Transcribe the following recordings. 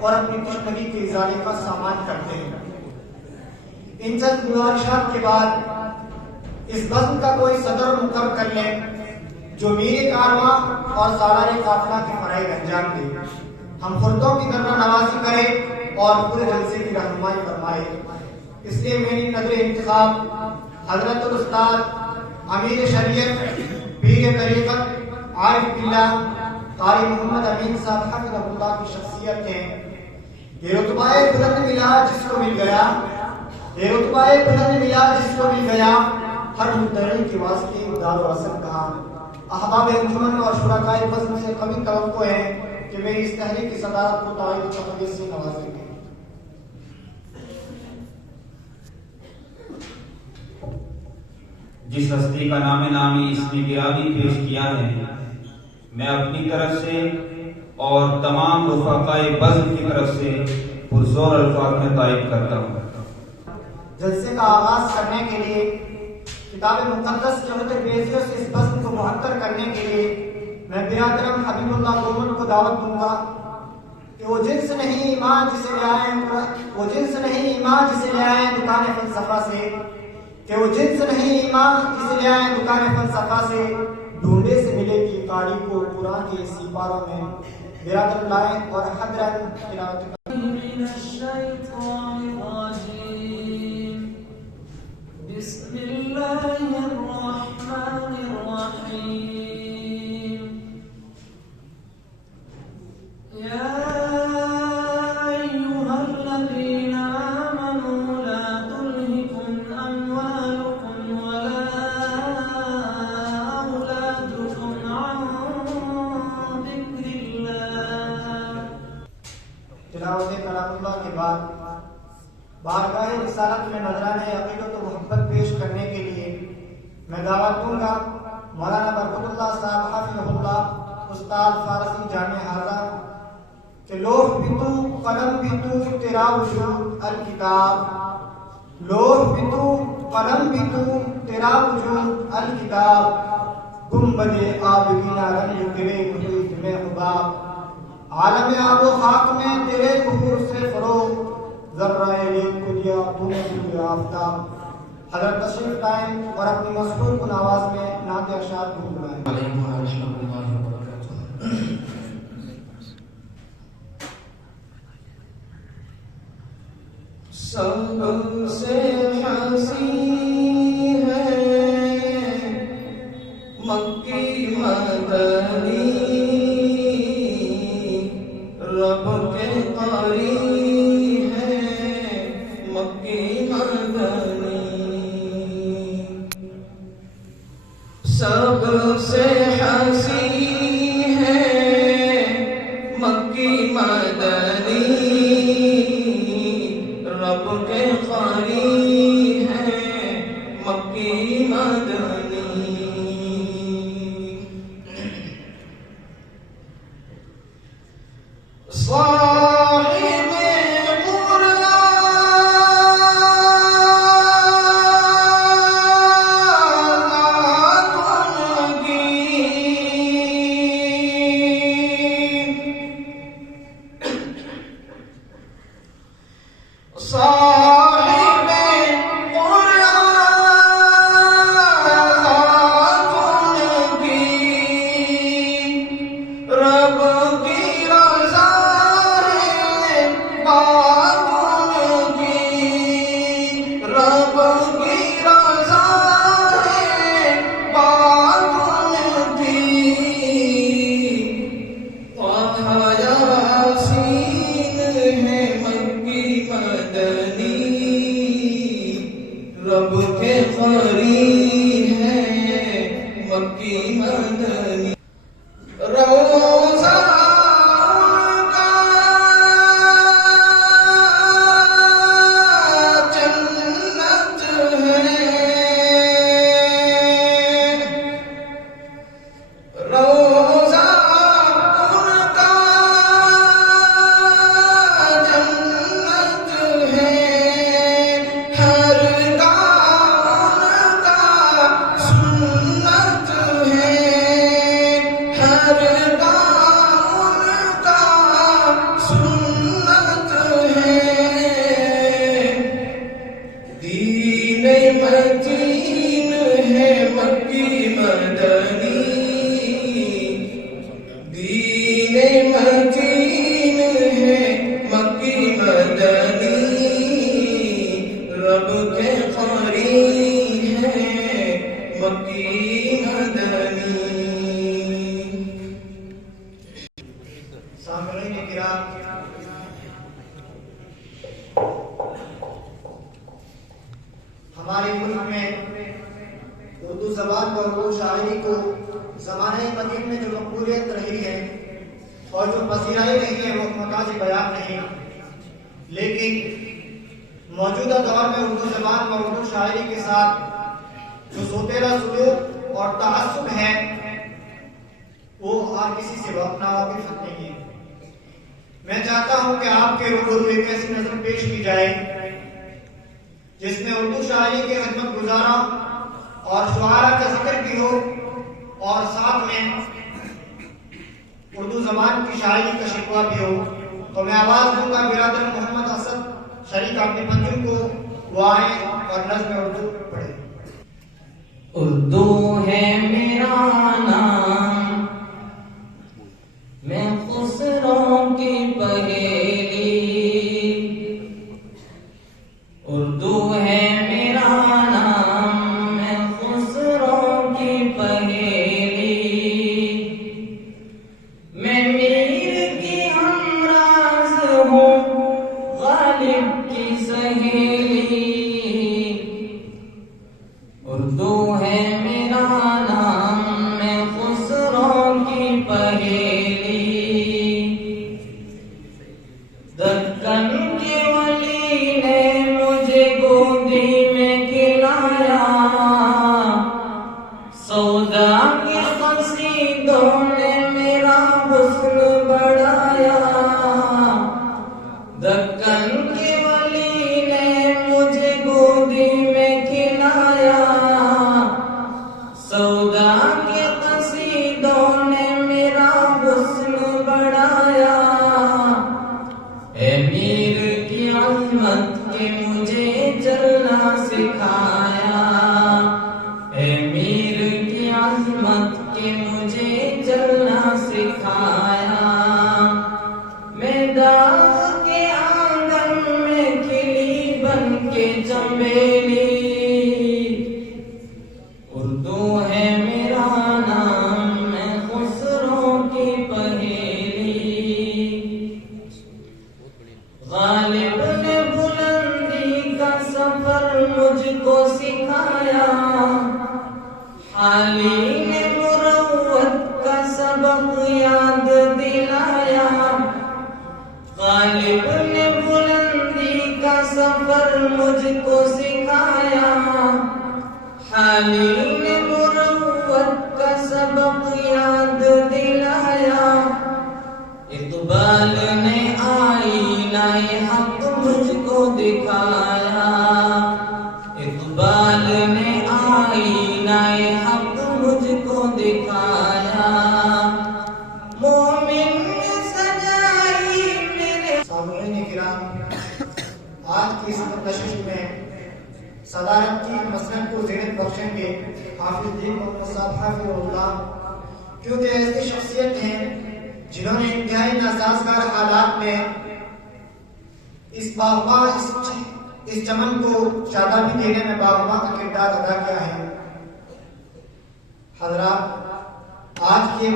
اور اپنی تشنگی کے ازالے کا سامان کرتے ہیں۔ ان چند گزارشات کے بعد اس بزم کا کوئی صدر مقرر کر لیں جو میر کارواں اور سالار قافلہ کے فرائض انجام دے، ہم خردوں کی درجہ نوازی کرے اور پورے جلسے کی رہنمائی فرمائے۔ اس لیے میری نظر انتخاب حضرت الاستاذ امیر شریعت پیر طریقت عارف باللہ قاری محمد امین صاحب حفظہ اللہ کی شخصیت ہے۔ یہ رتبہ بلند ملا جس کو مل گیا، یہ رتبہ بلند ملا جس کو مل گیا، ہر مدعی کے واسطے دار و اصل کہا۔ احباب انجمن اور شرکائے بزم سے قوی توقع ہے کہ میری اس تحریک کی صدارت کو تعریف شخصیت سے نوازیں گے۔ جس ہستی کا نام نامی اس نے گرامی پیش کیا ہے، میں اپنی طرف سے اور تمام رفقائے بزم کی طرف سے پرزور الفاظ میں تائید کرتا ہوں۔ جلسے کا آغاز کرنے کے لیے کتاب مقدس کے عہد بیزیوں سے اس بزم کو معطر کرنے کے لیے میں برادرم حبیب اللہ گومن کو دعوت دوں گا کہ وہ جنس نہیں ایمان جسے لے آئیں دکان فلسفہ سے، کہ وہ جنس نہیں ایمان جسے لے آئیں دکان فلسفہ سے، ڈھونڈے سے ملے کی کاڑی کو قرآن کے اسی پاروں میں برادر لائیں اور حضرت تلاوت من الشیطان الرجیم بسم اللہ الرحمن الرحیم یا ایہا الذین آمنوا لا تلہکم اموالکم ولا اولادکم عن ذکر اللہ۔ تلاوت کلام اللہ کے بعد بارگاہ رسالت میں نذرانے عقیدت و محبت پیش کرنے کے لیے میں دعوت دوں گا مولانا برکت اللہ صاحب حفظہ اللہ استاد فارسی جامع حاضر کہ لوح بھی تو قلم بھی تو تیرا وجود الکتاب، لوح بھی تو قلم بھی تو تیرا وجود الکتاب، گنبد آبگینہ رنگ تیرے محیط میں حباب، عالم آب و خاک میں تیرے ظہور سے فروغ، ذرہ ایک کلیا تو نے سوئے آفتاب۔ حضرت تشریف لائیں اور اپنی مسحور کن آواز میں نعت اشعار گنگنائیں۔ سب سے حسین ہے مکی مدنی، رب کے قاری ہے مکی مدنی، سب سے حسین ہے مکی مدنی، رب کے قاری ہے مکی مدنی، صاحب قرآن کی، صاحب قرآن کی، رب کی رضا ہے بات کی، رب کی رضا ہے بات کی، طه یاسین ہے مکی مدنی، رب کے قری ہے مکی مدنی، روزہ ان کا جنت ہے، روزہ ان کا جنت ہے، ہر گاہ ان کا سنت ہے، ہمارے ملک میں اردو زبان اور اردو شاعری کو زمانہ قدیم میں جو مقبولیت رہی ہے اور جو پذیرائی رہی ہے وہ محتاج بیان نہیں، لیکن موجودہ دور میں اردو زبان اور اردو شاعری کے ساتھ جو سوتیلا سلوک اور تعصب ہے وہ ہر کسی سے ناواقف نہیں ہے۔ میں چاہتا ہوں کہ آپ کے روبرو ایک ایسی نظر پیش کی جائے جس میں اردو شاعری کے خدمت گزاروں اور شعراء کا ذکر بھی ہو اور ساتھ میں اردو زبان کی شاعری کا شکوہ بھی ہو۔ تو میں آواز دوں گا برادر محمد اسد شریک عبد منجم کو، وہ آئیں اور نظم اردو پڑھیں۔ اردو ہے میرا نام، میں خسروں کی پہیلی، اردو ہے میرا نام، میں خسروں کی پہیلی، میں میر کی ہمراز ہوں غالب کی سہیلی، اردو ہے میرا نام، میں خسروں کی پہیلی، دکن کے ولی نے مجھے گودی میں کھلایا، سودا کے قصیدوں نے میرا حسن بڑھایا، دکن کے ولی نے مجھے گودی میں کھلایا، سودا کے قصیدوں نے میرا حسن بڑھایا، اے میر کی عظمت کے مجھے چلنا سکھایا، اے میر کی عظمت کے مجھے چلنا سکھایا، میں داغ کے آنگن میں کھلی بن کے چمیلی، اردو ہے میرا نام، میں خسروں کی پہیلی، غالب نے بلندی کا سفر مجھ کو سکھایا، حالی نے مروت کا سبق یاد دلایا، غالب نے بلندی کا سفر مجھ کو سکھایا، حالی نے مروت کا سبق یاد دلایا، اقبال نے آئینہ حق مجھ کو دکھایا، اقبال نے آئینہ حق مجھ کو دکھایا، مومن نے سجائی میرے سامعین کرام، آج کی اس نشست میں صدارت کی مسند کو زینت بخشیں گے حافظ دین محمد صاحب حافظ اللہ، کیونکہ ایسی شخصیت ہیں جنہوں نے انتہائی ناسازگار حالات میں اس باغباں اس چمن کو شادابی دینے میں باغباں کا کردار ادا کیا ہے۔ حضرات، آج کی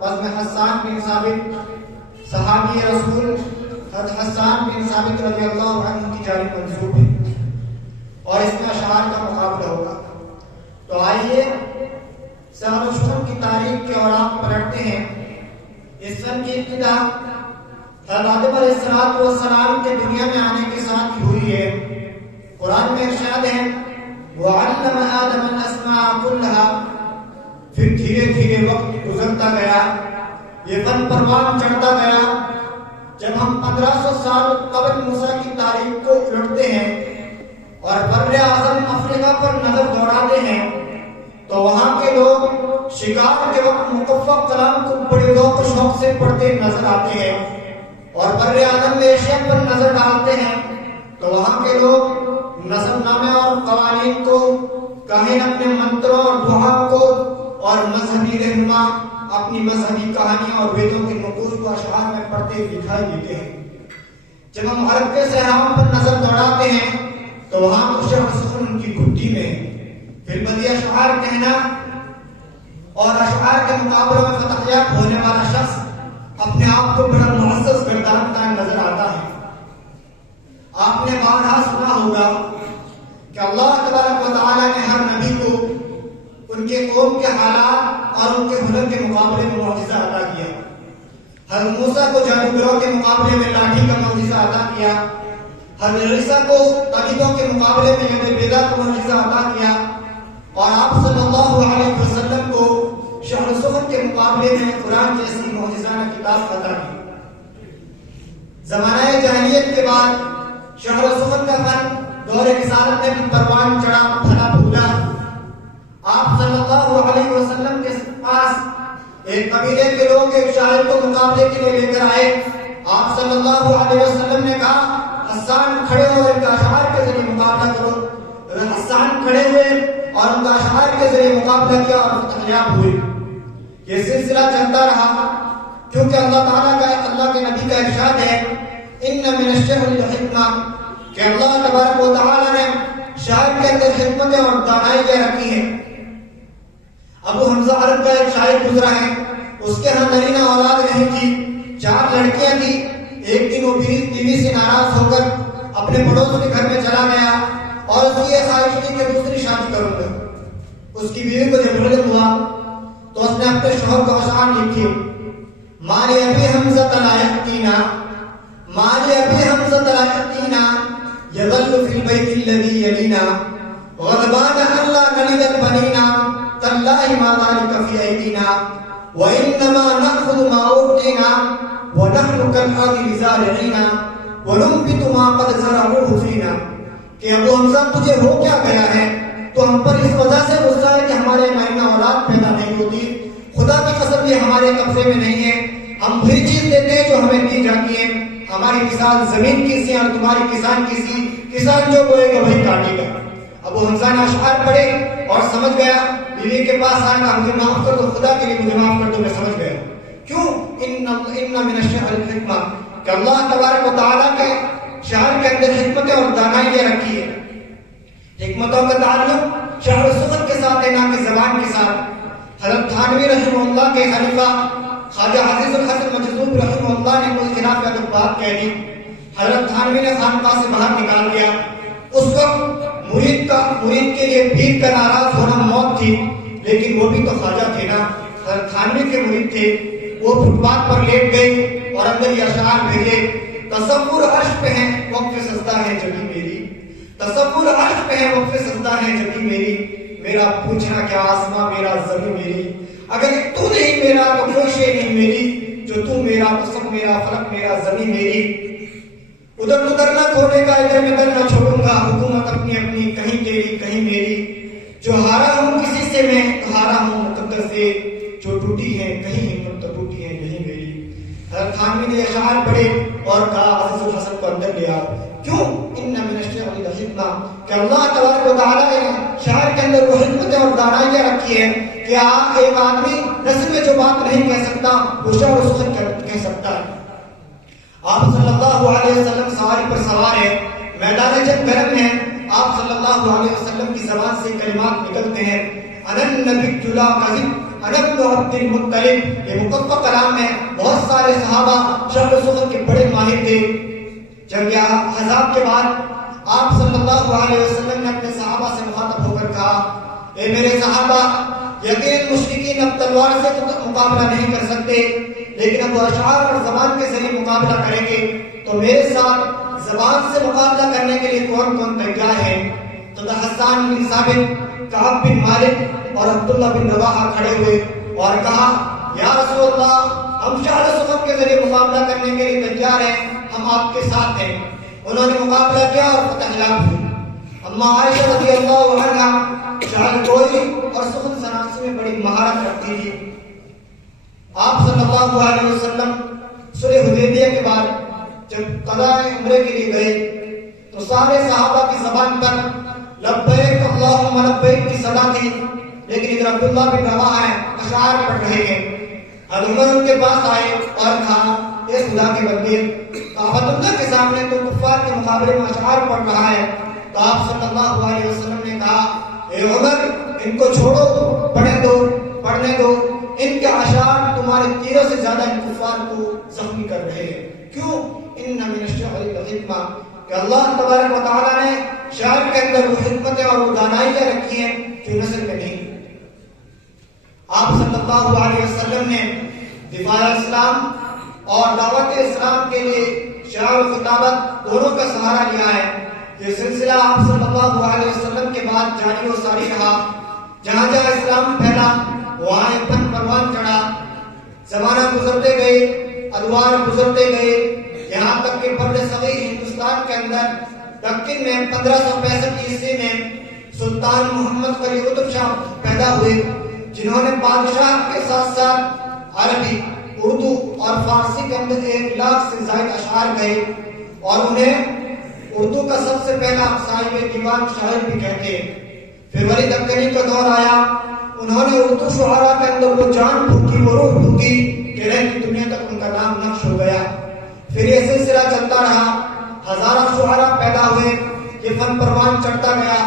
بزم حسان بن ثابت صحابی رسول حضرت حسان بن ثابت رضی اللہ عنہ کی جانب منسوب ہے اور اس میں اشعار کا مقابلہ ہوگا۔ تو آئیے سعد و شکر کی تاریخ کے اوراق پلٹتے ہیں۔ اس فن کی ابتدا حضرت آدم علیہ السلام کے دنیا میں آنے کے ساتھ ہی ہوئی ہے۔ قرآن میں ارشاد ہے وَعَلَّمَ آدَمَ الْأَسْمَاءَ كُلَّهَا، پھر دھیرے دھیرے وقت گزرتا گیا، یہ فن پروان چڑھتا گیا۔ جب ہم 1500 سال قبل موسیٰ کی تاریخ کو الٹتے ہیں اور بر اعظم افریقہ پر نظر دوڑاتے ہیں تو وہاں کے لوگ شکار کے وقت مقفع کلام کو بڑے ذوق و شوق سے پڑھتے نظر آتے ہیں، اور بر اعظم ایشیا پر نظر ڈالتے ہیں تو وہاں کے لوگ نظم نامے اور قوانین کو، کاہن اپنے منتروں اور دعا کو، اور مذہبی رہنما اپنی مذہبی کہانیاں اور ویدوں کے نقوش کو اشعار میں پڑھتے دکھائی دیتے ہیں۔ جب ہم عرب کے صحراؤں پر نظر دوڑاتے ہیں تو وہاں تو شرح سخن ان کی گھٹی میں، پھر بدی اشعار کہنا اور اشعار کے مقابلوں میں فتح یاب ہونے والا شخص اپنے آپ کو بڑا معزز گردانتا نظر آتا ہے۔ آپ نے بارہا سنا ہوگا کہ اللہ تبارک و تعالیٰ نے ہر نبی کو ان کے قوم کے حالات اور ان کے ہنر کے مقابلے میں معجزہ عطا کیا۔ حضرت موسیٰ کو جادوگروں کے مقابلے میں لاٹھی کا معجزہ عطا کیا، حضرت عیسیٰ کو طبیبوں کے مقابلے میں ید بیضا کا معجزہ عطا کیا، اور آپ صلی اللہ علیہ وسلم کو شہر سخن کے مقابلے میں قرآن جیسی معجزانہ کتاب عطا کی۔ زمانہ جاہلیت کے بعد شہر سخن کا فن دور رسالت میں بھی پروان چڑھا، پھلا پھولا۔ آپ صلی اللہ علیہ وسلم کے پاس ایک قبیلے کے لوگ ایک شاعر کو مقابلے کے لیے لے کر آئے۔ آپ صلی اللہ علیہ وسلم نے کہا حسان کھڑے ہو، ان کا اشعار کے ذریعے مقابلہ کرو۔ حسان کھڑے ہوئے اور ان کا اشعار کے ذریعے مقابلہ کیا اور فتح یاب ہوئے۔ یہ سلسلہ چلتا رہا کیونکہ اللہ کے نبی کا ارشاد ہے ان من الشعر لحکمہ، کہ اللہ تبارک و تعالیٰ نے شاعر کے اندر حکمتیں اور دانائی رکھی ہیں۔ ابو حمزہ عرب کا ایک شاعر گزرا ہے، اس کے ہاں نرینہ اولاد نہیں تھی، 4 لڑکیاں تھی۔ ایک دن وہ بیوی سے ناراض ہو کر اپنے پڑوس کے گھر میں چلا گیا اور اس کی یہ خواہش تھی کہ دوسری شادی کروں گا۔ اس کی بیوی کو جب علم ہوا تو اس نے اپنے شوہر کو اشعار لکھے، مالی ابی حمزہ لا یأتینا، مالی ابی حمزہ لا یأتینا یظل فی البیت الذی یلینا غضبان اللہ نلد البنینا تاللہ ما ذلک فی ایدینا وانما نأخذ ما اوتینا ونحن كالارض لزارعینا وننبت ما قد زرعوه فینا، کہ ابو حمزہ تجھے ہو کیا گیا ہے؟ تو ہم پر اس وجہ سے غصہ ہے کہ ہمارے نرینہ اولاد پیدا نہیں ہوتی۔ خدا کی قسم یہ ہمارے قبضے میں نہیں ہے، ہم وہی چیز دیتے ہیں جو ہمیں دی جاتی ہے۔ ہماری مثال زمین کی سی اور تمہاری کسان کی سی، کسان جو بوئے گا وہی کاٹے گا۔ ابو حمزہ نے اشعار پڑھے اور سمجھ گیا، بیوی کے پاس آئے گا مجھے معاف کر دو، خدا کے لیے مجھے معاف کر دو، میں سمجھ گیا۔ کیوں؟ ان من الشعر الحکمہ، کہ اللہ تبارک و تعالیٰ کے شعر کے اندر حکمتیں اور دانائی رکھی ہے۔ حکمتوں کا تعلق شعر سخن کے ساتھ ہے، نہ کہ زبان کے ساتھ۔ حضرت تھانوی رحمہ اللہ کے خلیفہ خواجہ عزیز الحسن مجذوب رحمہ اللہ نے کوئی خلاف یا بات کہہ دی، حضرت تھانوی نے خانقاہ سے باہر نکال دیا۔ اس وقت مرید کے لیے بھیک کا ناراض ہونا موت تھی، لیکن وہ بھی تو خواجہ تھے نا، حضرت تھانوی کے مرید تھے۔ وہ فٹ پاتھ پر لیٹ گئے اور اندر یہ اشعار بھیجے، تصور عرش پہ ہے وقف سجدہ ہے جبھی میری، تصور عرش پہ ہے وقف سجدہ ہے جبھی میری، میرا پوچھنا کیا آسماں میرا زمین میری، اگر تو نہیں میرا تو کوئی شے نہیں میری، جو تو میرا تو سب میرا، فلک میرا زمین میری۔ ادھر ادھر نہ کھونے کا ادھر ادھر نہ چھوڑوں گا، حکومت اپنی اپنی کہیں تیری کہیں میری، جو ہارا ہوں کسی سے میں تو ہارا ہوں مقدر سے، جو ٹوٹی ہے کہیں ہمت تو ٹوٹی ہے نہیں میری۔ حضرت تھانوی نے اشعار پڑھے اور کہا عزیز الحسن کو اندر لے آؤ۔ کیوں؟ ان من الشعر لحکمہ، کہ اللہ تبارک و تعالیٰ نے شعر کے اندر وہ حکمتیں اور دانائیاں رکھی ہے کہ ایک آدمی نثر میں جو بات نہیں کہہ سکتا وہ شعر و سخن کہہ سکتا ہے۔ آپ صلی اللہ علیہ وسلم سواری پر سوار ہے، میدان جنگ گرم ہے، آپ صلی اللہ علیہ وسلم کی زبان سے کلمات نکلتے ہیں، انا النبی لا کذب انا ابن عبد المطلب، یہ مقفع کلام ہے۔ بہت سارے صحابہ شعر و سخن کے بڑے ماہر تھے۔ جب یہ احزاب کے بعد آپ صلی اللہ علیہ وسلم نے اپنے صحابہ سے مخاطب ہو کر کہا، اے میرے صحابہ، یقین مشرکین اب تلوار سے تو مقابلہ نہیں کر سکتے، لیکن اب وہ اشعار اور زبان کے ذریعے مقابلہ کریں گے، تو میرے ساتھ زبان سے مقابلہ کرنے کے لیے کون کون تیار ہے؟ تو حسان بن ثابت، کعب بن مالک اور عبداللہ بن رواحہ کھڑے ہوئے اور کہا، یا رسول اللہ، ہم شعر و سخن کے ذریعے مقابلہ کرنے کے لیے تیار ہیں، ہم آپ کے ساتھ ہیں۔ انہوں نے مقابلہ کیا اور فتح یاب ہوئی۔ اما عائشہ رضی اللہ عنہا شعر گوئی اور سخن صنعت میں بڑی مہارت رکھتی تھی۔ آپ صلی اللہ علیہ وسلم صلح حدیبیہ کے بعد جب قضاء عمرے کے لیے گئے تو سارے صحابہ کی زبان پر لبیک اللہم لبیک کی صدا تھی، لیکن ادھر عبداللہ بن رواحہ اشعار پڑھ رہے ہیں۔ عمر ان کے پاس آئے اور کہا، اے خدا کے بندے، کعبۃ اللہ کے سامنے تو کفار کے مقابلے میں اشعار پڑھ رہا ہے۔ تو آپ صلی اللہ علیہ وسلم نے کہا، اے عمر، ان کو چھوڑو، پڑھنے دو، ان کے اشعار تمہارے تیروں سے زیادہ ان کفار کو زخمی کر رہے ہیں. کیوں؟ ان من الشعر الحکمہ، کہ اللہ تبارک و تعالیٰ نے شعر کے اندر وہ حکمتیں اور وہ دانائیاں رکھی ہیں جو نثر میں نہیں. آپ صلی اللہ علیہ وسلم نے دفاع اسلام اور دعوت اسلام کے لیے شعر و خطابت دونوں کا سہارا لیا ہے. یہ سلسلہ آپ صلی اللہ علیہ وسلم کے بعد جاری و ساری رہا. جہاں جہاں اسلام پھیلا وہاں ایک پن پروان چڑھا. زمانہ گزرتے گئے، ادوار گزرتے گئے، یہاں تک کہ بر صغیر ہندوستان کے اندر دکن میں 1565 عیسوی میں سلطان محمد قلی قطب شاہ پیدا ہوئے، جنہوں نے بادشاہ کے ساتھ ساتھ عربی، اردو اور فارسی کے اندر 1 لاکھ سے زائد اشعار گئے، اور انہیں اردو کا سب سے پہلا صاحب دیوان شاعر بھی کہتے ہیں. پھر ولی دکنی کا دور آیا، انہوں نے اردو شعراء کے اندر وہ جان پھونکی، وہ روح پھونکی کہ رہتی دنیا تک ان کا نام نقش ہو گیا. پھر یہ سلسلہ چلتا رہا، ہزاروں شعراء پیدا ہوئے، یہ فن پروان چڑھتا گیا.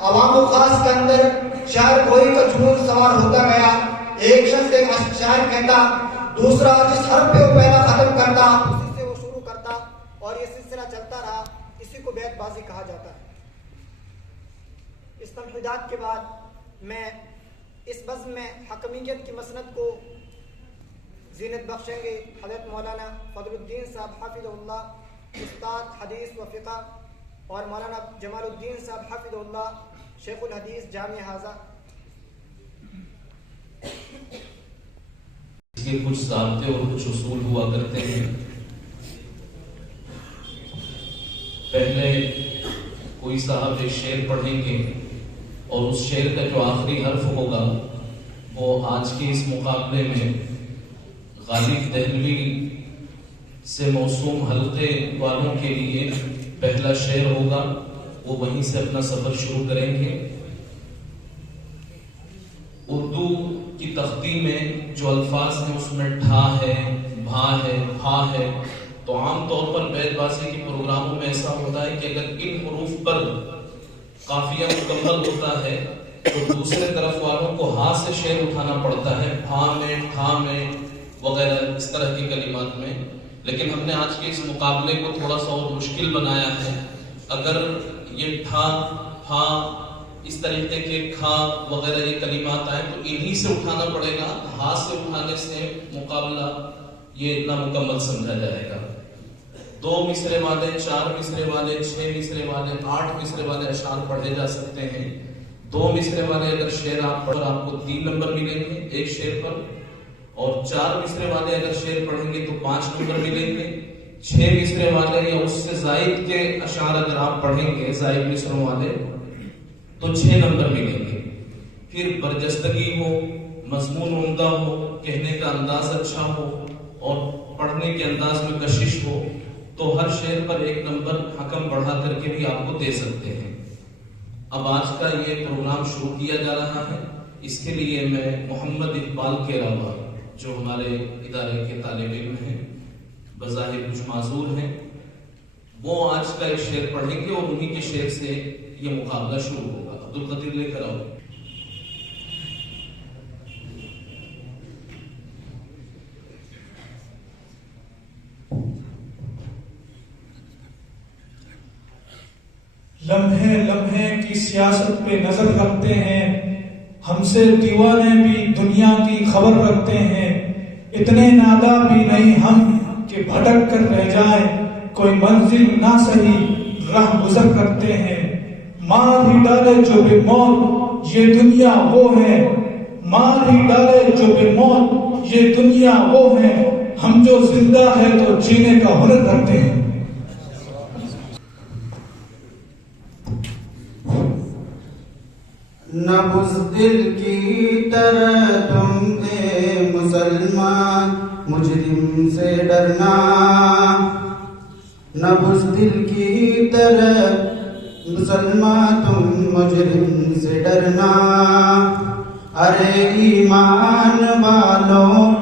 عوام و خاص کے اندر شاعر گوئی کا جنون سوار ہوتا گیا. ایک شخص ایک شاعر کہتا، دوسرا جس حرف پہ وہ پہلا ختم کرتا اسی سے وہ شروع کرتا، اور یہ سلسلہ چلتا رہا. اسی کو بیت بازی کہا جاتا ہے. اس تمہیدات کے بعد میں اس بزم میں حکمیت کی مسند کو زینت بخشیں گے حضرت مولانا فضل الدین صاحب حافظ اللہ، استاد حدیث و فقہ، اور مولانا جمال الدین صاحب حافظ اللہ، شیخ الحدیث جامع حاضہ. اس کے کچھ ضابطے اور کچھ اصول ہوا کرتے ہیں. پہلے کوئی صاحب ایک شعر پڑھیں گے اور اس شعر کا جو آخری حرف ہوگا وہ آج کے اس مقابلے میں غالب دہلوی سے موسوم حلقے والوں کے لیے پہلا شعر ہوگا. وہ وہیں سے اپنا سفر شروع کریں گے. اردو کی تختی میں جو الفاظ ہیں اس میں ٹھا ہے، بھا ہے، بھا ہے. تو عام طور پر بیت بازی کے پروگراموں میں ایسا ہوتا ہے کہ اگر ان حروف پر قافیہ مکمل ہوتا ہے تو دوسرے طرف والوں کو ہاتھ سے شعر اٹھانا پڑتا ہے، بھا میں، ٹھا میں وغیرہ اس طرح کی کلمات میں. لیکن ہم نے آج کے اس مقابلے کو تھوڑا سا اور مشکل بنایا ہے. اگر یہ ٹھا، پھا، اس طریقے کے کھا وغیرہ یہ کلمات آئیں تو انہی سے اٹھانا پڑے گا. ہاتھ سے اٹھانے سے مقابلہ یہ نامکمل سمجھا جائے گا. 2 مصرے والے، 4 مصرے والے، 6 مصرے والے، 8 مصرے والے اشعار پڑھے جا سکتے ہیں. 2 مصرے والے اگر شعر آپ پڑھ آپ کو 3 نمبر ملیں گے ایک شعر پر، اور 4 مصرے والے اگر شعر پڑھیں گے تو 5 نمبر ملیں گے. 6 مصرے والے یا اس سے زائد کے اشعار اگر آپ پڑھیں گے زائد مصروں والے تو 6 نمبر ملیں گے. پھر برجستگی ہو، مضمون عمدہ ہو، کہنے کا انداز اچھا ہو اور پڑھنے کے انداز میں کشش ہو تو ہر شعر پر 1 نمبر حکم بڑھا کر کے بھی آپ کو دے سکتے ہیں. اب آج کا یہ پروگرام شروع کیا جا رہا ہے. اس کے لیے میں محمد اقبال کے علاوہ جو ہمارے ادارے کے طالب علم ہیں، بظاہر کچھ معذور ہیں، وہ آج کا ایک شعر پڑھیں گے اور انہی کے شعر سے یہ مقابلہ شروع ہوگا. عبدالقدیر لے کر آؤ. لمحے لمحے کی سیاست پہ نظر رکھتے ہیں، ہم سے دیوانے بھی دنیا کی خبر رکھتے ہیں. اتنے نادا بھی نہیں ہم کہ بھٹک کر رہ جائیں، کوئی منزل نہ صحیح راہ گزر کرتے ہیں. مار ہی ڈالے جو بے موت یہ دنیا وہ ہے، مار ہی ڈالے جو بے موت یہ دنیا وہ ہے، ہم جو زندہ ہے تو جینے کا ہنر رکھتے ہیں. نہ بزدل کی طرح تم اے مسلمان مجرم سے ڈرنا، نہ بزدل کی طرح مسلمان تم مجرم سے ڈرنا. ارے ایمان والوں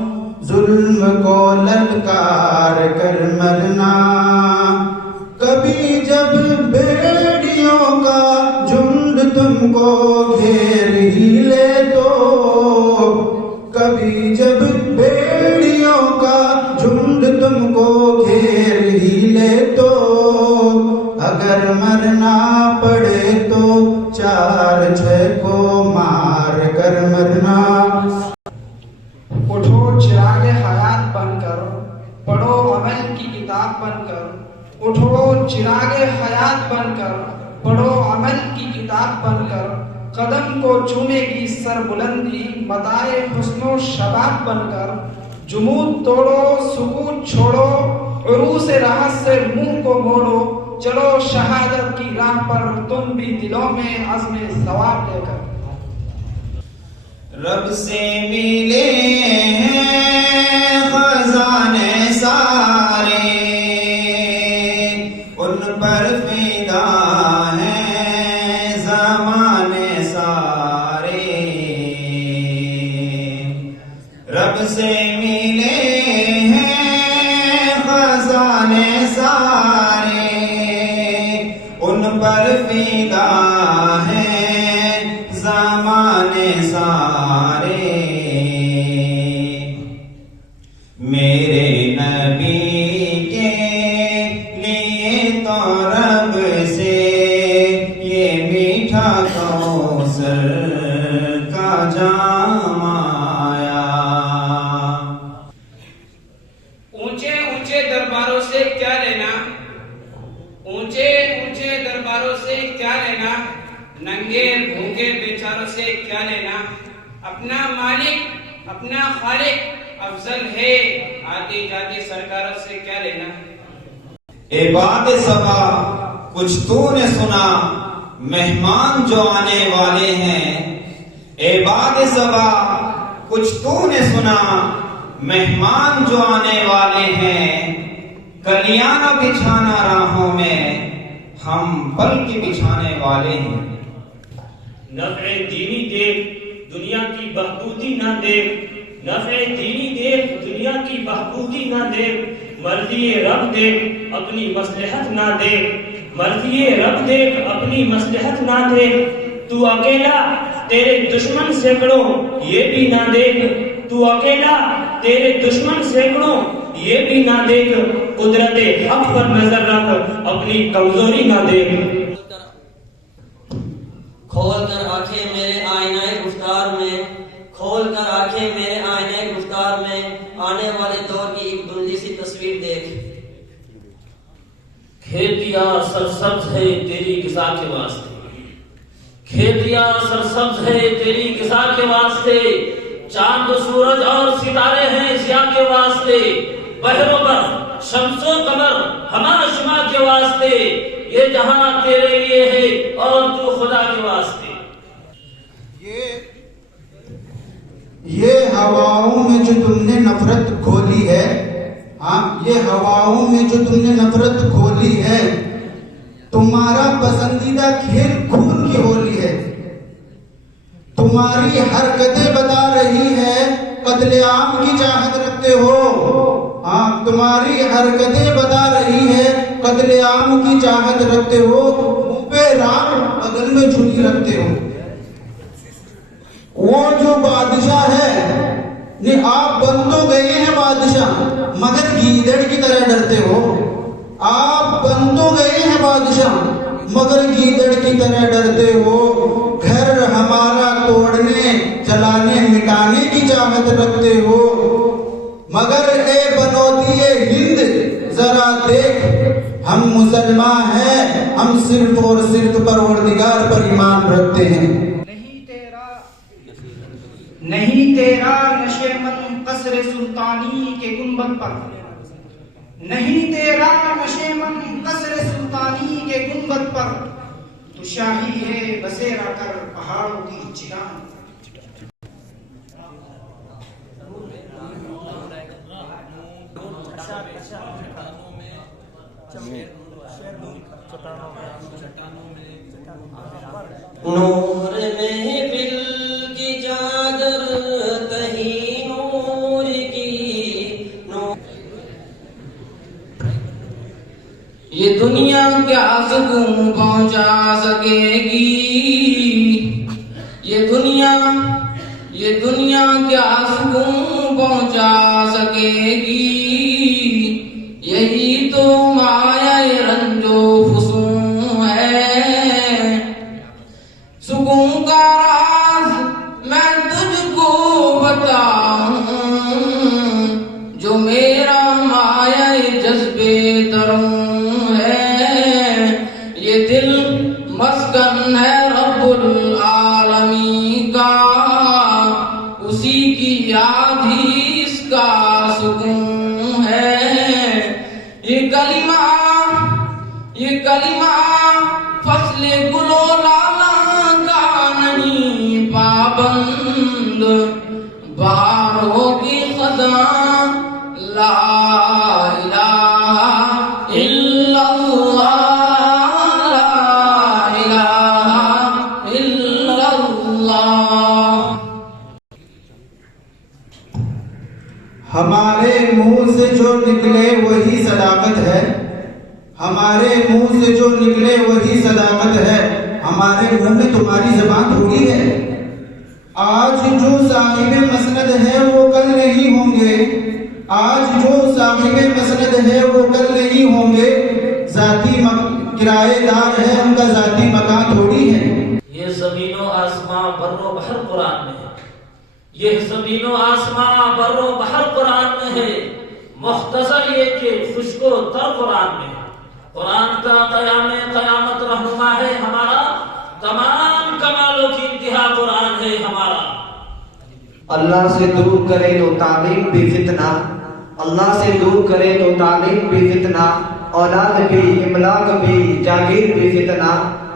ظلم کو للکار کر مرنا، کبھی جب بھیڑیوں کا جھنڈ تم کو گھیر ہی لے تو، کبھی کر، اٹھو چراغ حیات بن کر، پڑھو عمل کی کتاب بن کر، قدم کو چومے گی سر بلندی متاع حسن و شباب بن کر، جمود توڑو سکوت چھوڑو عروس راحت سے منہ کو موڑو، چلو شہادت کی راہ پر تم بھی دلوں میں عزم ثواب لے کر۔ رب سے ملے ہیں خزانے سارے، ان پر فدا ہیں زمانے سارے، رب سے ملے ہیں خزانے سارے، ان پر فدا ہیں زمانے سارے، میرے نبی کے لیے تو رب سے یہ میٹھا کوثر کا جام آیا۔ اونچے اونچے درباروں سے کیا لینا، اونچے اونچے درباروں سے کیا لینا، ننگے بھوکے بیچاروں سے کیا لینا، اپنا مالک اپنا خالق افضل ہے، آتی جاتی سرکاروں سے کیا لینا۔ اے بات صبا کچھ تو نے سنا، مہمان جو آنے والے ہیں، اے بات صبا کچھ تو نے سنا، مہمان جو آنے والے ہیں، کلیاں نہ بچھانا راہوں میں، ہم پل کے بچھانے والے ہیں۔ نفع دینی دیکھ دنیا کی بہبودی نہ دیکھ، نفع دینی دیکھ دنیا کی بہبودی نہ دیکھ، مرضی رب دیکھ اپنی مصلحت نہ دیکھ، مرضی رب دیکھ اپنی مصلحت نہ دیکھ، تو اکیلا تیرے دشمن سینکڑوں یہ بھی نہ دیکھ، تو اکیلا تیرے دشمن سینکڑوں یہ بھی نہ دیکھ، قدرت حق پر نظر رکھ اپنی کمزوری نہ دیکھ۔ کھول کر آنکھیں میرے آئینہ گفتار میں، کھول کر آنکھیں میرے آئینہ گفتار میں، آنے والے دور کی ایک دھندلی سی تصویر دیکھ۔ کھیتیاں سرسبز ہے تیری غذا کے واسطے، کھیتیاں سرسبز ہے تیری غذا کے واسطے، چاند و سورج اور ستارے ہیں ضیاء کے واسطے، بحروں پر شمس و قمر ہمارا شما کے واسطے، یہ جہاں تیرے لیے ہے اور تو خدا کے واسطے۔ یہ ہواؤں میں جو تم نے نفرت کھولی ہے، ہاں یہ ہواؤں میں جو تم نے نفرت کھولی ہے، تمہارا پسندیدہ کھیل خون کی ہولی ہے، تمہاری حرکتیں بتا رہی ہے قتل عام کی چاہت رکھتے ہو، ہاں تمہاری حرکتیں بتا رہی ہے قتل عام کی چاہت رکھتے ہو، منہ پہ رام بغل میں جھولی رکھتے ہو۔ وہ جو بادشاہ ہے، آپ بن تو گئے ہیں بادشاہ مگر گیدڑ کی طرح ڈرتے ہو، آپ بن تو گئے ہیں بادشاہ مگر گیدڑ کی طرح ڈرتے ہو، گھر ہمارا توڑنے جلانے مٹانے کی چاہت رکھتے ہو، مگر اے بنودیے ہند ذرا دیکھ، ہم مسلمان ہیں، ہم صرف اور صرف پروردگار پر ایمان رکھتے ہیں۔ نہیں تیرا نشے من قصر سلطانی کے گنبد پر، نہیں تیرا نشے من قصر سلطانی کے گنبد پر، تو شاہی ہے بسیرا کر پہاڑوں کی چٹان۔ نور محفل کی چادر تہی نور کی، یہ دنیا کیا سکون پہنچا سکے گی، یہ دنیا کیا سکون پہنچا سکے گی، یہی تو مایہ رنج و فسون ہے، سکون کا راز میں تجھ کو بتاؤں، جو میرا مایہ جذبے دروں ہمارے منہ سے جو نکلے وہی صداقت ہے، ہمارے منہ میں تمہاری زبان تھوڑی ہے۔ آج جو صاحب مسند ہے وہ کل نہیں ہوں گے، آج جو صاحب مسند ہے وہ کل نہیں ہوں گے، ذاتی کرایہ دار ہے، ان کا ذاتی مکان تھوڑی ہے۔ یہ زمین و آسمان بر و بحر قرآن میں ہے، یہ زمین و آسمان بر و بحر قرآن میں ہے، مختصر یہ کہ خشک و تر قرآن میں ہے۔ قرآن کا قیامت رہنما ہے ہمارا، تمام کمالوں کی انتہا قرآن ہے ہمارا۔ اللہ سے دور کرے تو تعلیم بھی فتنہ، اللہ سے دور کرے تو تعلیم بھی فتنہ، اولاد بھی املاک بھی جاگیر بھی فتنہ،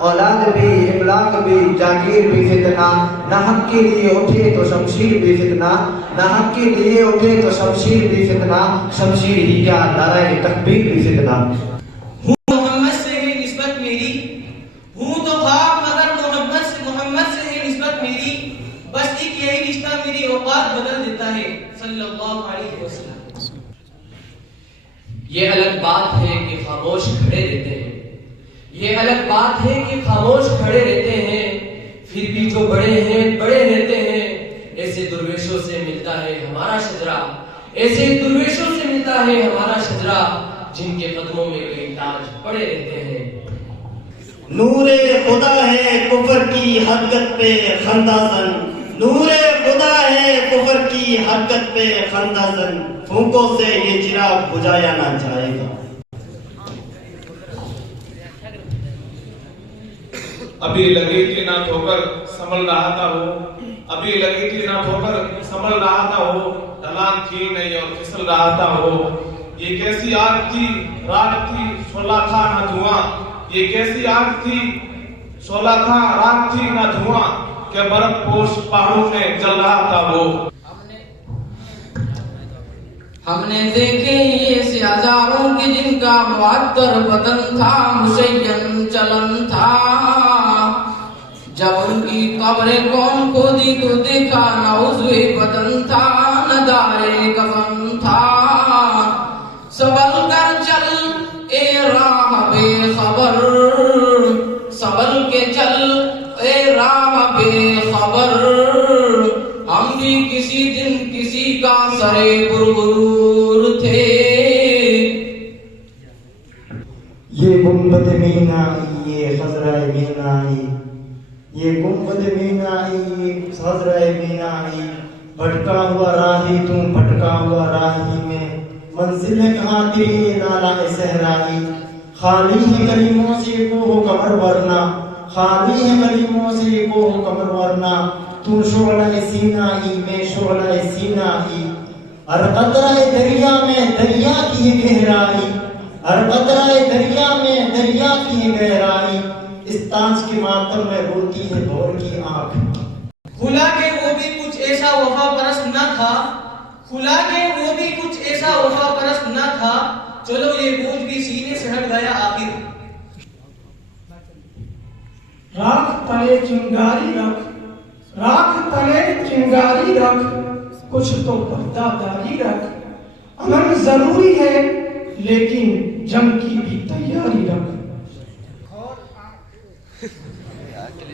اولاد بھی املاک بھی جاگیر بھی فتنہ، نہ حق کے لیے اٹھے تو شمشیر بھی فتنہ، نہ حق کے لیے اٹھے تو شمشیر بھی فتنہ، شمشیر ہی کیا نعرہ تکبیر بھی فتنہ۔ محمد سے ہے نسبت میری، ہوں تو خواب مگر محمد سے ہے نسبت میری، بس ایک یہی رشتہ میری اوقات بدل دیتا ہے صلی اللہ علیہ وسلم۔ یہ الگ بات ہے کہ خاموش کھڑے رہتے ہیں، یہ الگ بات ہے کہ خاموش کھڑے رہتے ہیں، پھر بھی جو بڑے ہیں بڑے رہتے ہیں۔ ایسے درویشوں سے ملتا ہے ہمارا شجرہ، ایسے درویشوں سے ملتا ہے ہمارا شجرہ، جن کے قدموں میں کئی تاج پڑے رہتے ہیں۔ نور خدا ہے کفر کی حرکت پہ خندہ زن، نور خدا ہے کفر کی حرکت پہ خندہ زن، پھونکوں سے یہ چراغ بجھایا نہ جائے گا۔ ابھی لگی تھی نہ ٹھوکر سنبھل رہا تھا وہ، ابھی لگی تھی نہ ٹھوکر سنبھل رہا تھا وہ، ڈھلان تھی نہیں اور پھسل رہا تھا وہ۔ یہ کیسی آگ تھی رات تھی شعلہ تھا نہ دھواں، یہ کیسی آگ تھی شعلہ تھا رات تھی نہ دھواں، کہ برف پوش پہاڑوں میں جل رہا تھا وہ۔ ہم نے دیکھے ایسے ہزاروں کے جن کا معطر بدن تھا، مشین چلن تھا، جب ان کی قبریں کون کھودی تو دیکھا نہ عضو بدن تھا نہ دارے کفن تھا۔ سنبھل کر چل اے راہ بے خبر، سنبھل کے چل اے راہ بے خبر، ہم بھی کسی دن کسی کا سرے غرور تھے۔ یہ گنبد مینائی یہ خضرہ مینائی، یہ گنبد مینائی یہ خضرہ مینائی، بھٹکا ہوا راہی تم بھٹکا ہوا راہی میں، منزل کہاں تیری نالا صحرائی، خالی ہے کلموں سے کوہ قمر ورنہ، خالی ہے کلموں سے کوہ قمر ورنہ، تو شعلہ سینائی میں شعلہ سینائی، ہر قطرہ دریا میں دریا کی گہرائی، ہر قطرہ دریا میں دریا کی گہرائی، اس تاج کے ماتم میں روتی ہے بھور کی آنکھ۔ کھلا کہ وہ بھی کچھ ایسا وفا پرست نہ تھا، کھلا کہ وہ بھی کچھ ایسا وفا پرست نہ تھا، چلو یہ بوجھ بھی سینے سے ہٹ گیا آخر۔ راکھ تلے چنگاری رکھ، راکھ تلے چنگاری رکھ، کچھ تو پردہ داری رکھ، امن ضروری ہے لیکن جنگ کی بھی تیاری رکھ۔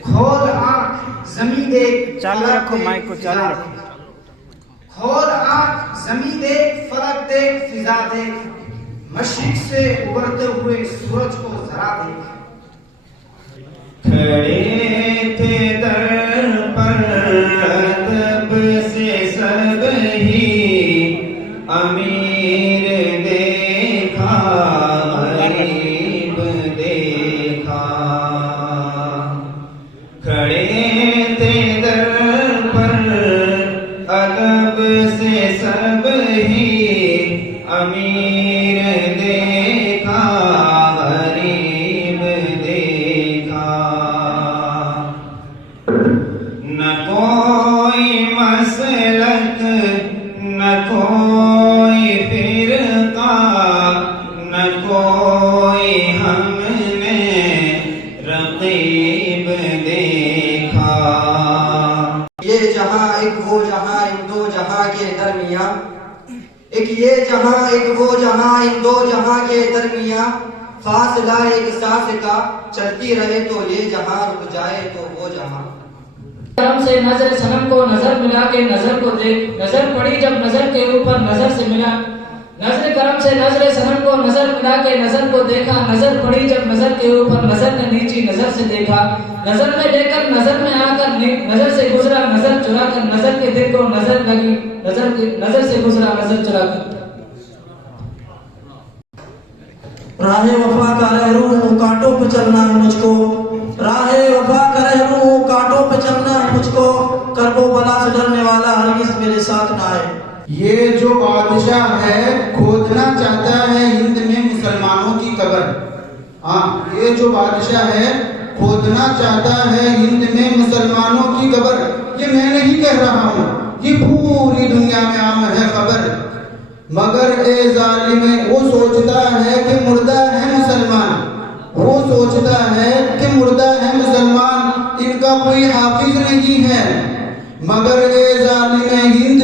کھول آنکھ زمین دیکھ، چالو رکھو مائک کو چالو رکھو، کھول آنکھ زمین دیکھ فلک دیکھ فضا دیکھ، مشرق سے ابھرتے ہوئے سورج کو ذرا دیکھ۔ کھڑے تھے در پر ادب سے سب ہی، امیر دیکھا غریب دیکھا، کھڑے تھے در پر ادب سے سب ہی، امیر دیکھا غریب دیکھا، نہ کوئی مسلک نہ کوئی فرقہ نہ کوئی ہم نے رقیب دیکھا۔ یہ جہاں ایک وہ جہاں ان دو جہاں کے درمیان، ایک یہ جہاں ایک وہ جہاں ان دو جہاں کے درمیان، فاصلہ ایک سانس کا چلتی رہے تو یہ جہاں، رک جائے تو وہ جہاں۔ کرم سے نظر صنم کو نظر ملا کے نظر کو دیکھ، نظر پڑی جب نظر کے اوپر نظر سے ملا، نظر کرم سے نظر صنم کو نظر ملا کے نظر کو دیکھا، نظر پڑی جب نظر کے اوپر نظر نے نیچی نظر سے دیکھا، نظر میں لے کر نظر میں آ کر نظر سے گزرا، نظر چرا کر نظر کے دل کو نظر لگی، نظر سے گزرا نظر چرا کر۔ راہ وفا کا رہرو کانٹوں پہ چلنا ہے مجھ کو، راہ وفا کا رہرو کانٹوں پہ چلنا ہے مجھ کو، کرب و بلا سے ڈرنے والا ہرگز میرے ساتھ نہ آئے۔ یہ جو بادشاہ ہے کھودنا چاہتا ہے ہند میں مسلمانوں کی قبر، ہاں یہ جو بادشاہ ہے کھودنا چاہتا ہے ہند میں مسلمانوں کی قبر، یہ میں نہیں کہہ رہا ہوں، یہ پوری دنیا میں عام ہے خبر، مگر اے ظالم وہ سوچتا ہے کہ مردہ ہے مسلمان، وہ سوچتا ہے کہ مردہ ہے مسلمان، ان کا کوئی حافظ نہیں ہے، مگر اے ظالم ہند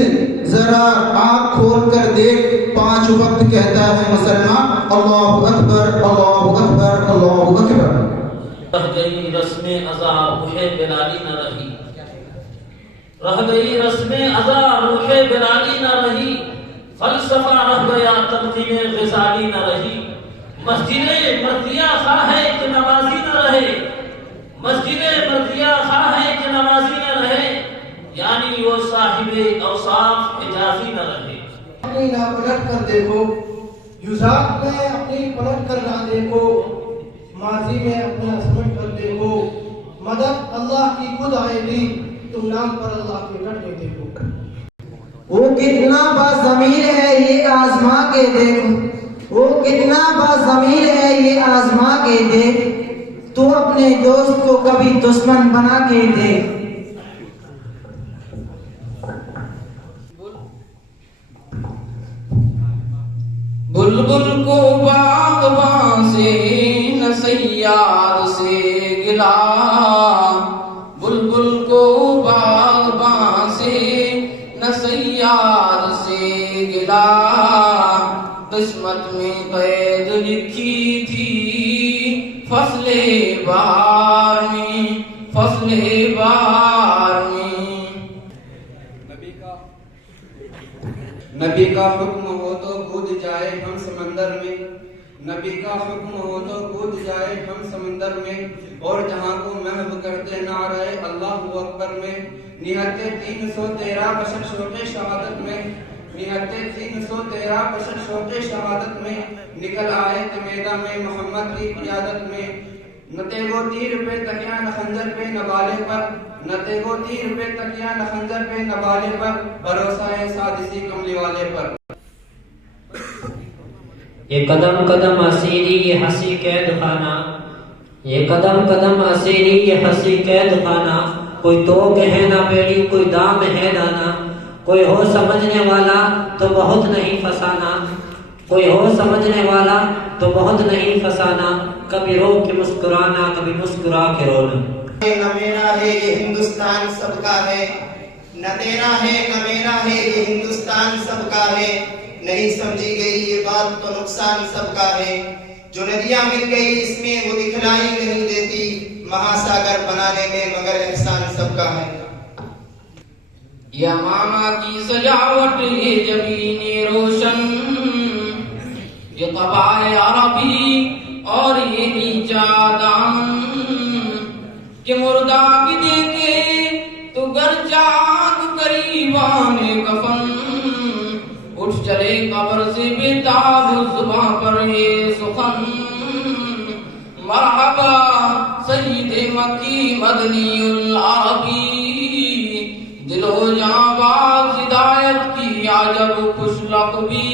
ذرا آنکھ کھول کر دیکھ، 5 وقت کہتا ہے مسلمان، اللہ اکبر اللہ اکبر اللہ اکبر۔ رہ گئی رسم ازا روح بلالی نہ رہی، رہ گئی رسم ازا روح بلالی نہ رہی، فلسفہ رہ گیا تلقین غزالی نہ رہی، مسجد مردیہ خواہ ہے کہ نمازی نہ رہے، مسجد مردیہ خواہ ہے کہ نمازی نہ رہے، یعنی وہ صاحب اوصاف حجازی نہ رہے۔ اپنی نہ پلٹ کر دیکھو، یوزات میں اپنی پلٹ کر نہ دیکھو، ماضی میں اپنا سمجھ کر دیکھو، مدد اللہ کی خود آئے گی، تم نام پر اللہ کے ڈرتے دیکھو۔ وہ کتنا باضمیر ہے یہ آزما کے دیکھ، وہ کتنا باضمیر ہے یہ آزما کے دیکھ، تو اپنے دوست کو کبھی دشمن بنا کے دیکھ۔ بلبل کو باغباں سے نہ صیاد سے گلا، بلبل کو باغباں سے نہ صیاد سے گلا، قسمت میں قید لکھی تھی فصل بہار میں، فصل بہار میں۔ نبی کا حکم ہو تو کود جائے ہم سمندر میں، نبی کا حکم ہو تو کود جائے ہم سمندر میں، اور جہاں کو محو کرتے نعرہ اللہ اکبر میں، نہتے 313 بشر شوق شہادت میں، نہتے 313 بشر شوق شہادت میں، نکل آئے میدان میں محمد کی قیادت میں، نہ تیگو تیر پہ تکیا نہ خنجر پہ نہ بالے پر، نہ تیگو تیر پہ تکیا نہ خنجر پہ نہ بالے پر، بھروسہ ہے سادسی کملی والے پر۔ یہ قدم قدم اسیری یہ ہنسی قید خانہ، یہ قدم قدم اسیری یہ ہنسی قید خانہ، کوئی توق ہے نہ بیڑی کوئی دام ہے دانا، کوئی ہو سمجھنے والا تو بہت نہیں فسانہ، کوئی ہو سمجھنے والا تو بہت نہیں فسانہ، کبھی رو کے مسکرانا کبھی مسکرا کے رونا۔ نہ میرا ہے یہ ہندوستان سب کا ہے، نہ تیرا ہے نہ میرا ہے یہ ہندوستان سب کا ہے، نہیں سمجھی گئی یہ بات تو نقصان سب کا ہے، جو ندیاں مل گئی اس میں وہ دکھلائی نہیں دیتی، مہاساگر بنانے میں مگر احسان سب کا ہے۔ یا ماما کی سجاوٹ یہ جبین روشن، یہ قبائے عربی اور یہ نیچا دامن، کہ مردہ بھی دیکھے تو گر چاک قریبان کفن، اٹھ چلے قبر سے بےتاب زباں پر یہ سخن، مرحبا سید مکی مدنی العربی، دل و جاں باز ہدایت کی عجب خوش لقبی۔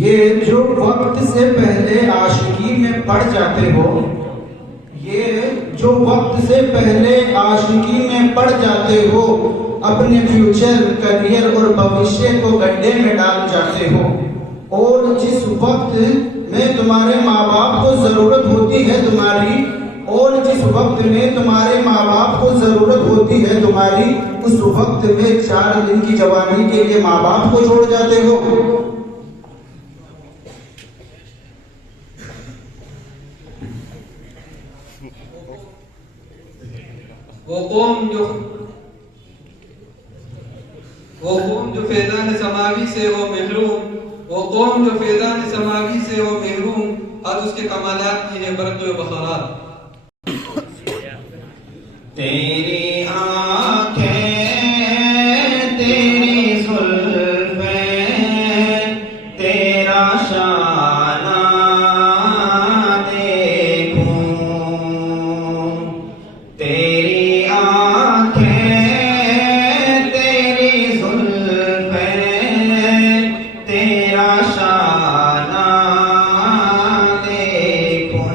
یہ جو وقت سے پہلے عاشقی میں پڑ جاتے ہو، یہ جو وقت سے پہلے عاشقی میں پڑ جاتے ہو، اپنے فیوچر کریئر اور بھوشیہ کو گڈھے میں ڈال جاتے ہو، اور جس وقت میں تمہارے ماں باپ کو ضرورت ہوتی ہے تمہاری، اور جس وقت میں تمہارے ماں باپ کو ضرورت ہوتی ہے تمہاری، اس وقت میں 4 دن کی جوانی کے لیے ماں باپ کو چھوڑ جاتے ہو۔ وہ قوم جو فیضان سماوی سے ہو محروم، وہ قوم جو فیضان سماوی سے ہو محروم، آج اس کے کمالات کی ہے برکت و بخارات۔ تیری آنکھیں تیری زلفیں تیرا شانہ دیکھوں، تیری آنکھیں تیری زلفیں تیرا شانہ دیکھوں،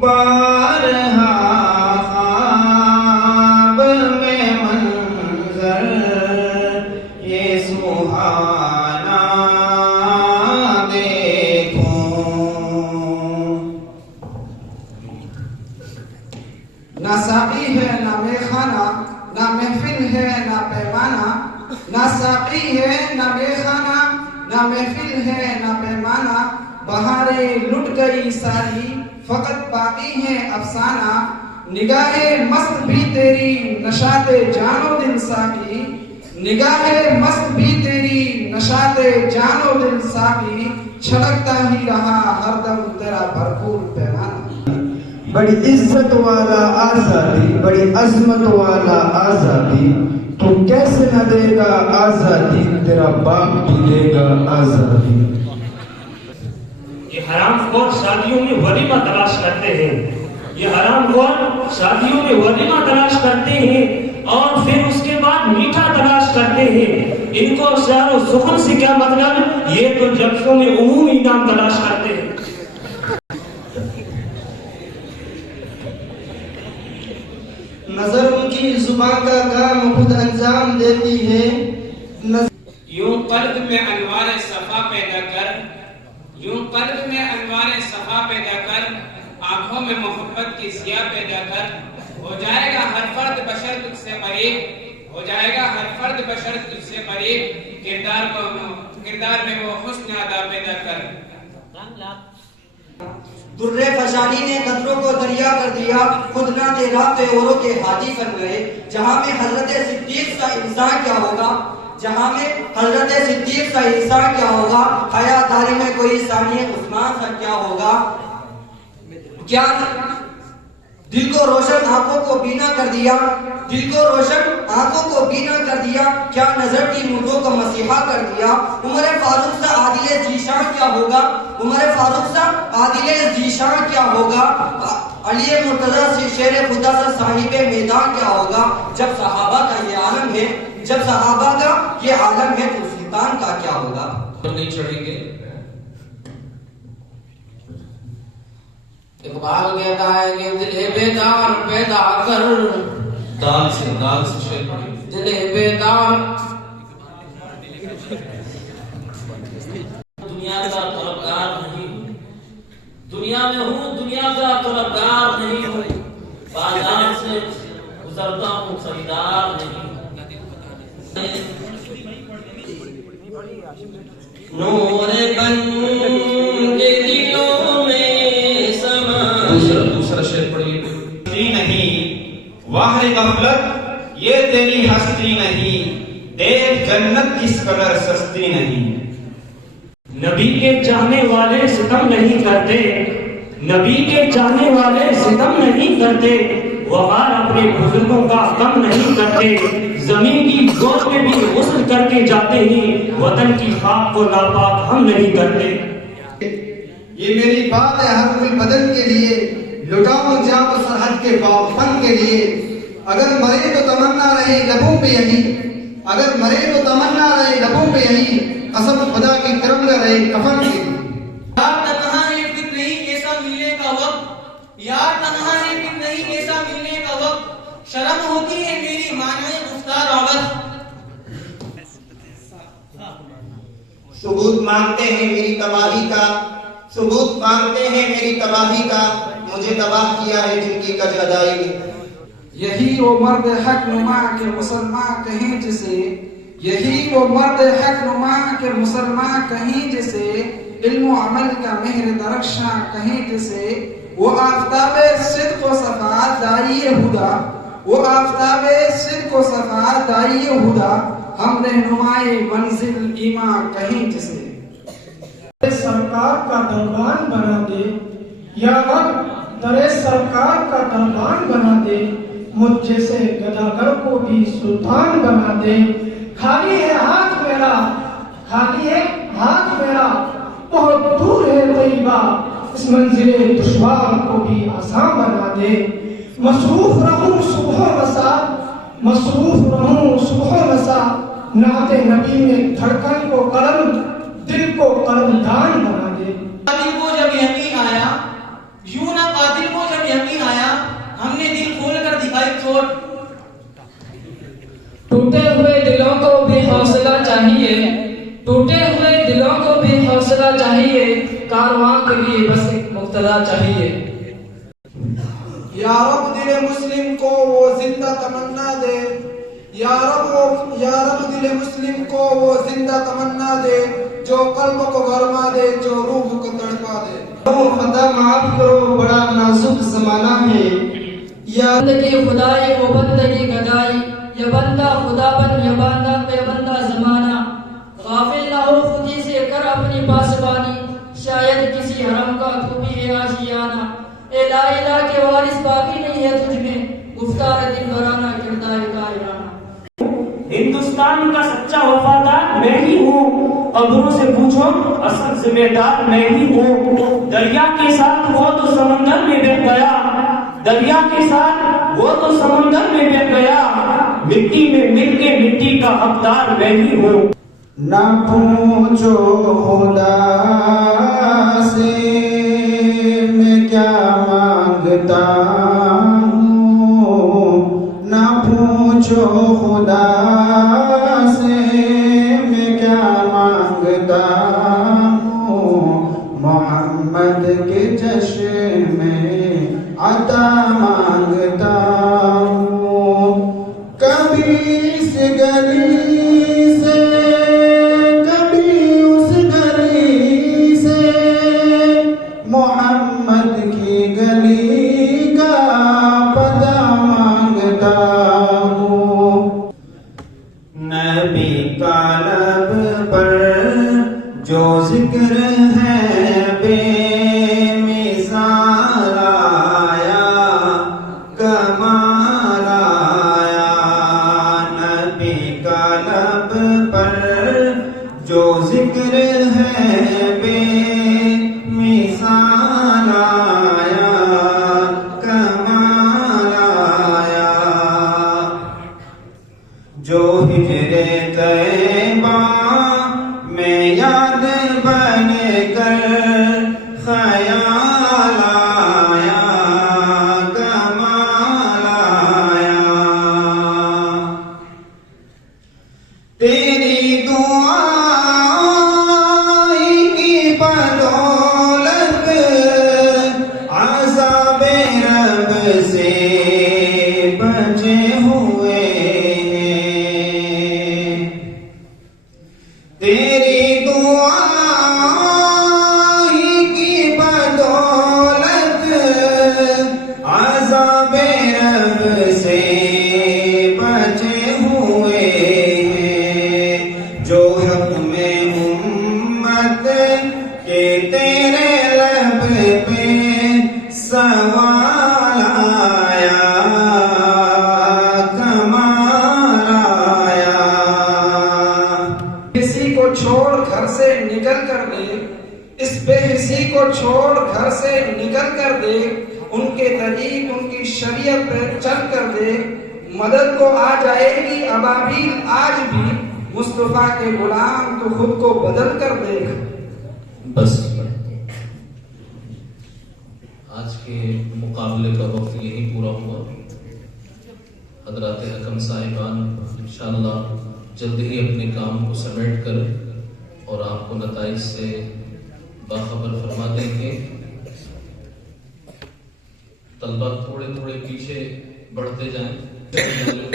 بارہا نہ ساقی ہے نہ میخانہ، نہ محفل ہے نہ پیمانہ، نہ ساقی ہے نہ میخانہ، نہ محفل ہے نہ پیمانہ، بہاریں لٹ گئی ساری فقط باقی ہے افسانہ، نگاہ مست بھی تیری نشاط جان و دل ساقی، نگاہ مست بھی تیری نشاط جان و دل ساقی، چھلکتا ہی رہا ہر دم تیرا بھرپور پیمانہ۔ بڑی عزت والا آزادی، بڑی عظمت والا آزادی، تو کیسے نہ دے گا آزادی، تیرا باپ بھی دے گا آزادی۔ یہ حرام خور شادیوں میں ولیمہ تلاش کرتے ہیں، یہ حرام خور شادیوں میں ولیمہ تلاش کرتے ہیں اور پھر اس کے بعد میٹھا تلاش کرتے ہیں۔ ان کو شعر و سخن سے کیا مطلب، یہ تو جلسوں میں عمومی انعام تلاش کرتے ہیں۔ نظر ان کی زبان کا کام خود انجام دیتی ہے۔ یوں قلب میں انوار صفا پیدا کر، یوں قلب میں انوار صفا پیدا کر، آنکھوں میں محبت کی ضیاء پیدا کر، ہو جائے گا ہر فرد بشر تجھ سے قریب، ہو جائے گا ہر فرد بشر تجھ سے قریب، کردار میں وہ حسن ادا پیدا کر۔ درِ فشانی نے قطروں کو دریا کر دیا، خود نہ تیرا پہ اوروں کے ہادی بن گئے۔ جہاں میں حضرت صدیق سا انسان کیا ہوگا، جہاں میں حضرت صدیق سا انسان کیا ہوگا، حیا داری میں کوئی ثانی عثمان سا کیا ہوگا۔ کیا دل کو روشن آنکھوں کو بینا کر دیا، دل کو روشن آنکھوں کو بینا کر دیا، کیا نظر کی نوروں کو مسیحا کر دیا۔ عمر فاروق سا عادل ذیشان کیا ہوگا، عمر فاروق سا عادل ذیشان کیا ہوگا، علی مرتضیٰ سے شیر خدا سا صاحب میدان کیا ہوگا۔ جب صحابہ کا یہ عالم ہے، جب صحابہ کا یہ عالم ہے تو سلطان کا کیا ہوگا۔ نہیں چڑھیں گے۔ اقبال کہتا ہے کہ دل بیدار پیدا کر، دال سے شیر پڑی، دل بیدار۔ دنیا کا طلبگار نہیں، دنیا میں ہوں دنیا کا طلبگار نہیں ہوں، بازار سے گزرتا ہوں خریدار نہیں۔ نور بن کے دلوں میں سما، دوسرا شعر پڑھیے۔ ہستی نہیں واہ غفلت یہ تیری ہستی نہیں، دیکھ جنت کس قدر سستی نہیں۔ نبی کے چاہنے والے ستم نہیں کرتے، نبی کے چاہنے والے ستم نہیں کرتے، وقار اپنے بزرگوں کا کم نہیں کرتے، زمین کی گود میں بھی غسل کر کے جاتے ہیں، وطن کی خاک کو ناپاک ہم نہیں کرتے۔ یہ میری بات ہے ہر کوئی بدن کے لیے، لٹاؤں جام و سرحد کے باغبن کے لیے، اگر مرے تو تمنا رہے لبوں پہ یہی، اگر مرے تو تمنا رہے لبوں پہ یہی، قسم خدا کی کرم نہ رہے کفن کی۔ یار تنہا ہے پھر نہیں ایسا ملنے کا وقت، یار تنہا ہے پھر نہیں ایسا ملنے کا وقت، شرم ہوتی ہے میری معنی گفتار آوت۔ ثبوت مانگتے ہیں میری تباہی کا، ثبوت مانگتے ہیں میری تباہی کا، مجھے تباہ کیا ہے جن کی کج ادائی۔ یہی وہ مرد حق نما کے مسلمان کہیں جسے، یہی وہ مرد حق نما کے مسلمان کہیں جسے، علم و عمل کا مہر درخشاں کہیں جسے، وہ آفتاب صدق و صفات دائی ہدا، وہ آفتاب صدق و صفات دائی ہدا، ہم رہنمائے منزل ایمان کہیں جسے سرکار کا دربان بنا دے یا رب، در سرکار کا دربان بنا دے، مجھ جیسے گداگر کو بھی سلطان بنا دے۔ خالی ہے ہاتھ میرا، خالی ہے ہاتھ میرا، بہت دور ہے طیبہ، اس منزل دشوار کو بھی آسان بنا دے۔ مصروف رہوں صبح و مسا، مصروف رہوں صبح و مسا، نعت نبی میں دھڑکن کو قلم، دل کو قلم دان بنا دے۔ قاتل کو جب یقین آیا، یوں نہ قاتل کو جب یقین آیا، ہم نے دل کھول کر دکھائی چوٹ۔ ٹوٹے ہوئے دلوں کو بھی حوصلہ چاہیے، ٹوٹے ہوئے دلوں کو بھی حوصلہ چاہیے، کارواں کے لیے بس ایک مقتدا چاہیے۔ یا رب دل مسلم کو وہ زندہ تمنا دے، یا رب دل مسلم کو وہ زندہ تمنا دے، جو قلب کو گرما دے، جو روح کو تڑپا دے۔ خدا معاف کرو، بڑا نازک زمانہ ہے۔ یا بندگی خدائی وہ بندگی گدائی، یہ بندہ خدا بن یہ بندہ زمانہ، غافل نہ ہو خودی سے کر اپنی پاسبانی، شاید کسی حرم کا تو بھی ہے آشیانہ، اے لا الہ کے وارث باقی نہیں ہے تجھ میں، گفتار دل برانہ کردار طاہرانہ۔ ہندوستان کا سچا وفادار میں ہی ہوں، قبروں سے پوچھو اصل ذمہ دار میں ہی ہوں۔ دریا کے ساتھ وہ تو سمندر میں بہہ گیا، دریا کے ساتھ وہ تو سمندر میں بہہ گیا، مٹی میں مل کے مٹی کا حقدار میں ہی ہوں۔ نہ پوچھو خدا سے میں کیا مانگتا ہوں، نہ پوچھو خدا سے میں کیا مانگتا ہوں، محمد کے جشن میں عطا مانگتا ہوں۔ کبھی اس گلی سے کبھی اس گلی سے، محمد کی گلی کا پتہ مانگتا ہوں۔ نبی کا لب پر جو ذکر ہے بے مثال آیا، کمال آیا، نبی کا لب پر جو ذکر ہے بے مثال آیا، کمال آیا، جو ہجر طیبہ میں یاد بن کر خیال آیا، کمال آیا، تیری دعا کی بدولت عذاب رب سے بچے ہوئے ہیں، تیری دعا کی بدولت عذاب رب سے بچے ہوئے ہیں، جو حق میں امت کے تیرے لب پہ سوال آیا، کمال آیا۔ کسی کو چھوڑ گھر سے نکل کر دے، اس بے حسی کو چھوڑ گھر سے نکل کر دے، ان کے طریق ان کی شریعت پہ چل کر دے، مدد کو آ جائے گی ابابیل آج بھی، مصطفیٰ کے غلام تو خود کو بدل کر دیکھ۔ بس آج کے مقابلے کا وقت یہی پورا ہوا۔ حضرات حکم صاحبان انشاءاللہ جلد ہی اپنے کام کو سمیٹ کر اور آپ کو نتائج سے باخبر فرما دیں گے۔ طلبہ تھوڑے تھوڑے پیچھے بڑھتے جائیں۔